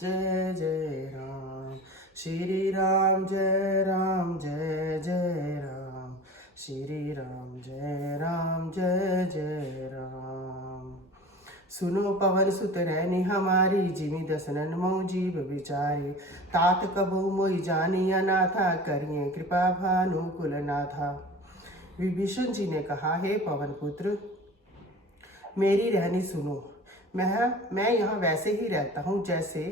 जय जय राम। श्री राम जय राम जय जय राम। श्री राम जय राम जय जय राम। सुनो पवन सुत रैनी हमारी, जिमि दसनन मऊ जीव विचारी। तात कबहु मोहि जानी अनाथा, करिए कृपा भानुकुल नाथा। विभीषण जी ने कहा, हे पवन पुत्र, मेरी रहनी सुनो। मैं यहाँ वैसे ही रहता हूँ जैसे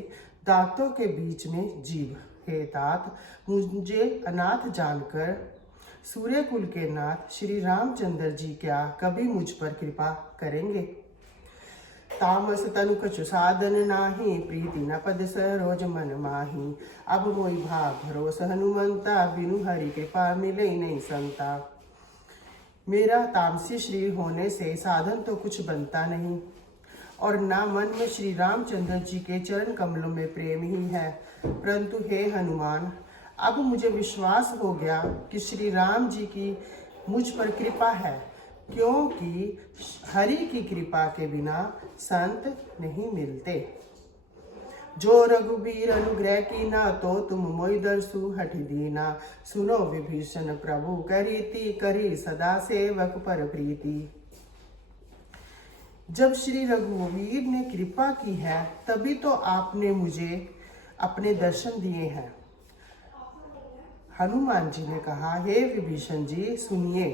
दांतों के बीच में जीव। हे तात, मुझे अनाथ जानकर सूर्य कुल के नाथ श्री रामचंद्र जी क्या कभी मुझ पर कृपा करेंगे? तामस तनु कछु साधन नाही, प्रीति न पद सरोज मन माही। अब मोहि भाग भरोस हनुमंता, बिनु हरि कृपा मिले नहीं संता। मेरा तामसी शरीर होने से साधन तो कुछ बनता नहीं, और ना मन में श्री रामचंद्र जी के चरण कमलों में प्रेम ही है। परंतु हे हनुमान, अब मुझे विश्वास हो गया कि श्री राम जी की मुझ पर कृपा है, क्योंकि हरि की कृपा के बिना संत नहीं मिलते। जो रघुबीर अनुग्रह की ना, तो तुम मोहि दरसु हठ दीना। सुनो विभीषण प्रभु करीति, करी सदा सेवक पर प्रीति। जब श्री रघुवीर ने कृपा की है, तभी तो आपने मुझे अपने दर्शन दिए हैं। हनुमान जी ने कहा, हे विभीषण जी सुनिए,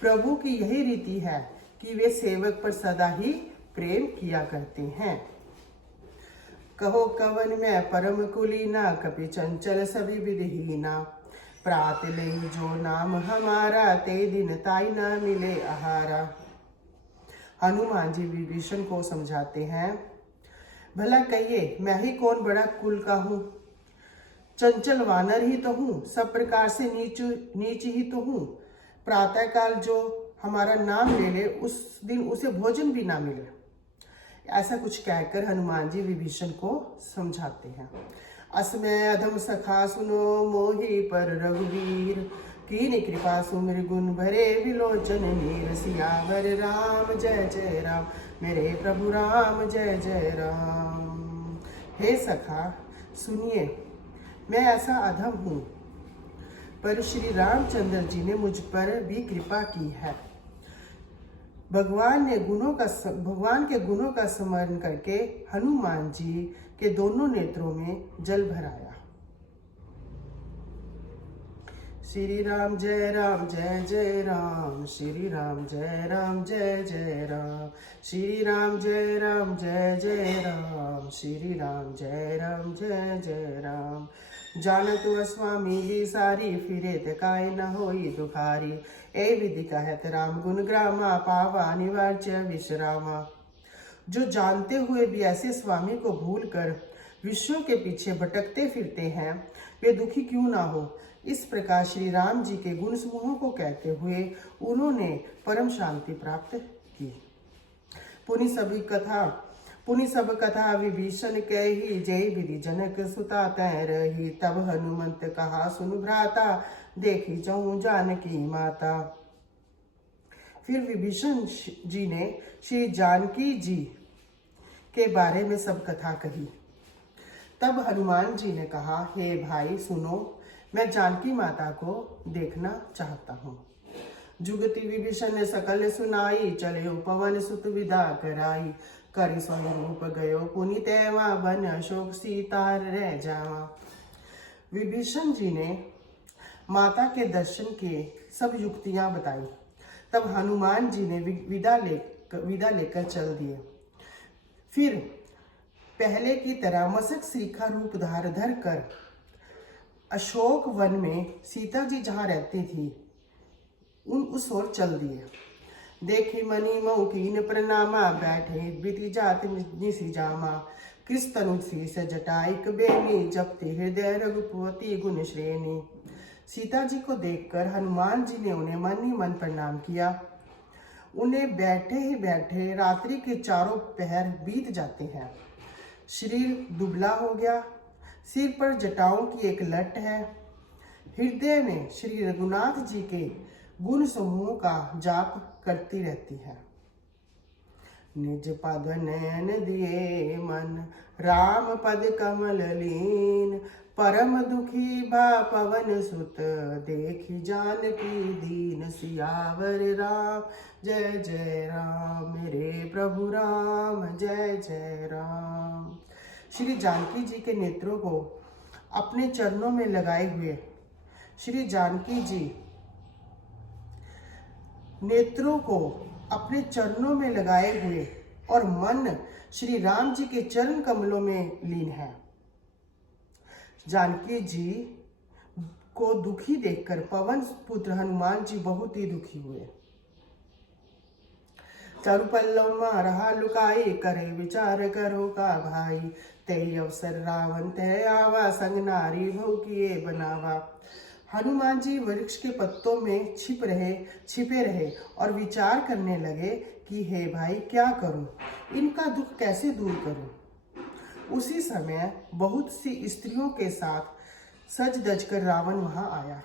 प्रभु की यही रीति है कि वे सेवक पर सदा ही प्रेम किया करते हैं। कहो कवन में परम कुलीना, कपि चंचल सभी विधिहीना। प्रात ले जो नाम हमारा, ते दिन ताई न मिले आहारा। हनुमान जी विभीषण को समझाते हैं, भला कहिए मैं ही कौन बड़ा कुल का हूँ? चंचल वानर ही तो हूँ, सब प्रकार से नीच ही तो हूँ। प्रातः काल जो हमारा नाम ले ले, उस दिन उसे भोजन भी ना मिले। ऐसा कुछ कहकर हनुमान जी विभीषण को समझाते हैं। असमय अधम सखा सुनो, मोहि पर रघुवीर। कीन्ही कृपा सुमिर गुण भरे, विलोचन नीर। सियावर राम जय जय राम, मेरे प्रभु राम जय जय राम। हे सखा सुनिए, मैं ऐसा अधम हूँ, पर श्री रामचंद्र जी ने मुझ पर भी कृपा की है। भगवान के गुणों का स्मरण करके हनुमान जी के दोनों नेत्रों में जल भराया। श्री राम जय जय राम। श्री राम जय जय जय राम। श्री राम जय जय राम। श्री राम जय जय राम। जानत स्वामी जी सारी, फिरे काय न होई दुखारी। ए विधि कहत राम गुण ग्रामा, पावा अनिवार्य विश्रामा। जो जानते हुए भी ऐसे स्वामी को भूल कर विषयों के पीछे भटकते फिरते हैं, वे दुखी क्यों ना हो। इस प्रकार श्री राम जी के गुण समूहों को कहते हुए उन्होंने परम शांति प्राप्त की। पुनि सब कथा विभीषण कही, जय विधि जनक सुता तै रही। तब हनुमंत कहा सुन भ्राता, देखी जाऊं जानकी माता। फिर विभीषण जी ने श्री जानकी जी के बारे में सब कथा कही। तब हनुमान जी ने कहा, हे भाई सुनो, मैं जानकी माता को देखना चाहता हूँ। जुगति विभीषण ने सकल सुनाई, चले पवन सुत विदा कराई। करि स्वरूप गयो पुनि तैवा, बन अशोक सीता रह जावा। विभीषण जी ने माता के दर्शन के सब युक्तियां बताई। तब हनुमान जी ने विदा लेकर चल दिए। फिर पहले की तरह मसक श्रीखा रूप धर कर अशोक वन में सीता जी जहाँ रहती थी उस ओर चल दिए। देखी मणि मऊ कीन प्रणामा, बैठे बीती जाति निसी जामा। कृष तनु शीस जटाइक बेनी, जपति हृदय रघुपति गुण श्रेणी। सीता जी को देखकर हनुमान जी ने उन्हें मन ही मन प्रणाम किया। उन्हें बैठे ही बैठे रात्रि के चारों पहर बीत जाते हैं। शरीर दुबला हो गया, सिर पर जटाओं की एक लट है। हृदय में श्री रघुनाथ जी के गुण समूह का जाप करती रहती है। निज पद नयन दिए मन, राम पद कमल लीन। परम दुखी भा पवन सुत, देखी जानकी दीन। सियावर राम जय जय राम, मेरे प्रभु राम जय जय राम। श्री जानकी जी के नेत्रों को अपने चरणों में लगाए हुए श्री जानकी जी नेत्रों को अपने चरणों में लगाए हुए और मन श्री राम जी के चरण कमलों में लीन है। जानकी जी को दुखी देखकर पवन पुत्र हनुमान जी बहुत ही दुखी हुए। चारु पल्लव रहा लुकाई, करे विचार करो का भाई। ते अवसर रावण ते आवा, संग नारी भव किए बनावा। हनुमान जी वृक्ष के पत्तों में छिपे रहे और विचार करने लगे कि हे भाई क्या करूं, इनका दुख कैसे दूर करूं। उसी समय बहुत सी स्त्रियों के साथ सज धज कर रावण वहां आया।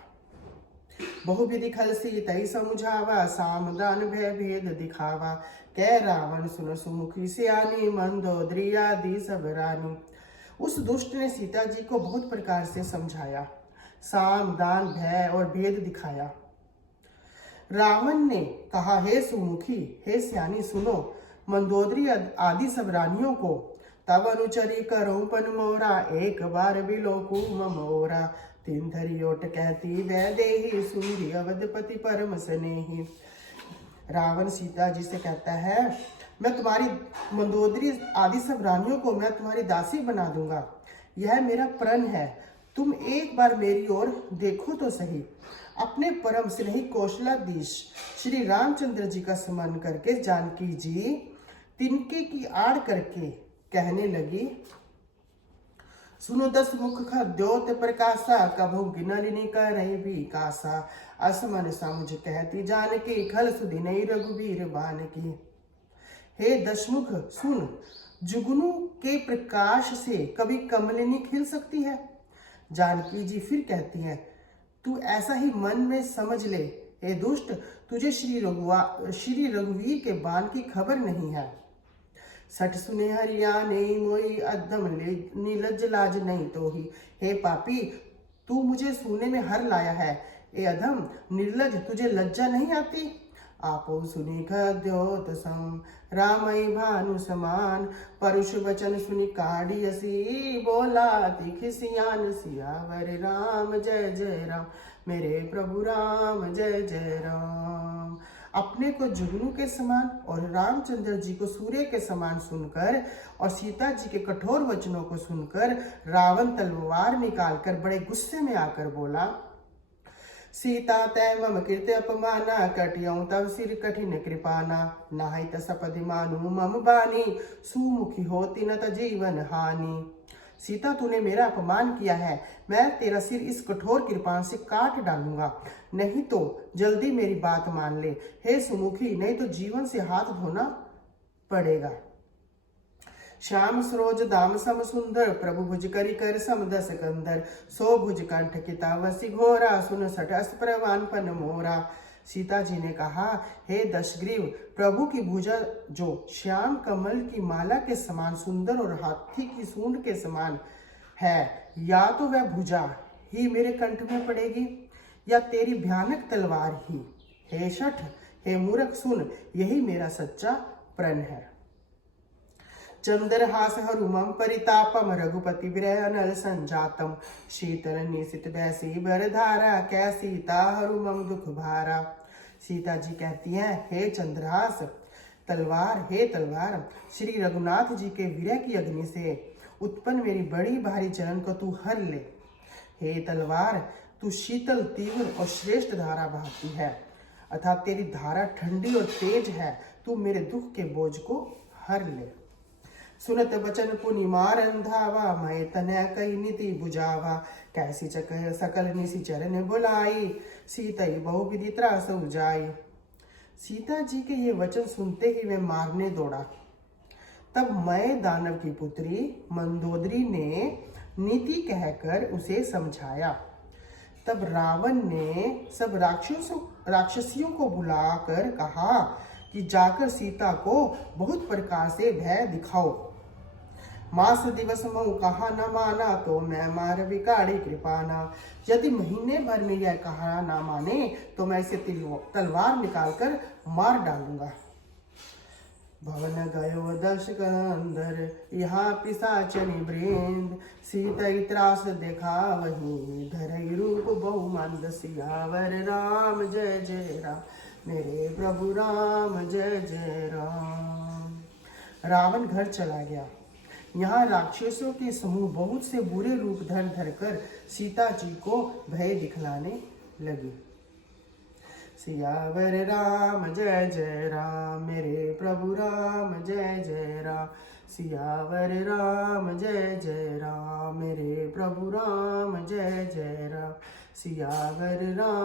बहुविधि खल सीतई समुझावा, सामदान भय भेद दिखावा। कह रावण सुन सुमुखी सियानी, मंदोदरी आदि सब रानी। उस दुष्ट ने सीता जी को बहुत प्रकार से समझाया, साम दान भय और भेद दिखाया। रावण ने कहा, हे सुमुखी हे सियानी सुनो, मंदोदरी आदि सब रानियों को। तब अनुचरी करो पन मोरा, एक बार बिलोकू ममोरा। तीन धरी ओट कहती वै देही, सूर्य अवधपति परम स्नेही। रावण सीता जी से कहता है, मैं तुम्हारी मंदोदरी आदि सब रानियों को मैं तुम्हारी दासी बना दूंगा, यह मेरा प्रण है। तुम एक बार मेरी ओर देखो तो सही। अपने परम स्नेही कौशलाधीश श्री रामचंद्र जी का स्मरण करके जानकी जी तिनके की आड़ करके कहने लगी, सुनो दस मुख का द्योत प्रकाशा, कभू गिनलिनी करहि विकासा। असमन समुझ कहती जानकी, खल सुधि नहीं रघुबीर बानकी। हे दशमुख सुन, जुगनू के प्रकाश से कभी कमलिनी खिल सकती है। जानकी जी फिर कहती हैं, तू ऐसा ही मन में समझ ले, हे दुष्ट, तुझे श्री रघुवीर के बाण की खबर नहीं है। सठ सुने हरियाणे मोई, अधम नीलज लाज नहीं तो ही। हे पापी, तू मुझे सोने में हर लाया है, ए अधम निर्लज, तुझे लज्जा नहीं आती। आपो सुनी खद्योत सम, रामई भानु समान। परुष वचन सुनी काढ़ियसी, बोला तिख सियान। सियावर राम जय जय राम, मेरे प्रभु राम जय जय राम। अपने को जुगनू के समान और रामचंद्र जी को सूर्य के समान सुनकर और सीता जी के कठोर वचनों को सुनकर रावण तलवार निकालकर बड़े गुस्से में आकर बोला, सीता तय मम कीर्ति अपमाना, कटियऊ तब सिर कठिन कृपाना। नाहि त सपदि मानु मम बानी, सुमुखी होती न त जीवन हानि। सीता तूने मेरा अपमान किया है, मैं तेरा सिर इस कठोर कृपान से काट डालूंगा, नहीं तो जल्दी मेरी बात मान ले। हे सुमुखी, नहीं तो जीवन से हाथ धोना पड़ेगा। श्याम सरोज दाम सम सुंदर, प्रभु भुज करी कर सम दस कंदर। सो भुज कंठ किता वसी घोरा, सुन सठ अस प्रवान पन मोरा। सीता जी ने कहा, हे दशग्रीव, प्रभु की भुजा जो श्याम कमल की माला के समान सुंदर और हाथी की सूंड के समान है, या तो वह भुजा ही मेरे कंठ में पड़ेगी या तेरी भयानक तलवार ही। हे शठ, हे मूर्ख सुन, यही मेरा सच्चा प्रण है। चंद्रहास हरुमम परितापम, रघुपति विरह अनल संजातम। शीतल निशित बैसी बरधारा, कै सीता हरुमम दुख भारा। सीता जी कहती हैं, हे चंद्रहास तलवार, हे तलवार, श्री रघुनाथ जी के विरह की अग्नि से उत्पन्न मेरी बड़ी भारी जलन को तू हर ले। हे तलवार, तू शीतल तीव्र और श्रेष्ठ धारा बहाती है, अर्थात तेरी धारा ठंडी और तेज है, तू मेरे दुख के बोझ को हर ले। सुनत बचन पुनि मारन धावा, मैं तनय कई नीति बुझावा। कैसी चक सकल निसी चरण बुलाई, सीतई बहुविधि त्रास उजाई। सीता जी के ये वचन सुनते ही वे मारने दौड़ा। तब मैं दानव की पुत्री मंदोदरी ने नीति कहकर उसे समझाया। तब रावण ने सब राक्षसियों को बुलाकर कहा कि जाकर सीता को बहुत प्रकार से भय दिखाओ। मास दिवस महु कहा न माना, तो मैं मार बिगाड़ी कृपाना। यदि महीने भर में यह कहा ना माने तो मैं इसे तलवार निकालकर मार डालूंगा। भवन गयो दर्शक अंदर, यहाँ पिशाचनि वृंद। सीता त्रास देखा वहीं, धरई रूप बहु मंद। सियावर राम जय जय राम, मेरे प्रभु राम जय जय राम। रावण घर चला गया। यहाँ राक्षसों के समूह बहुत से बुरे रूप धर धर कर सीता जी को भय दिखलाने लगे। सियावर राम जय जय राम, मेरे प्रभु राम जय जय राम। सियावर राम जय जय राम, मेरे प्रभु राम जय जय राम। सियावर राम।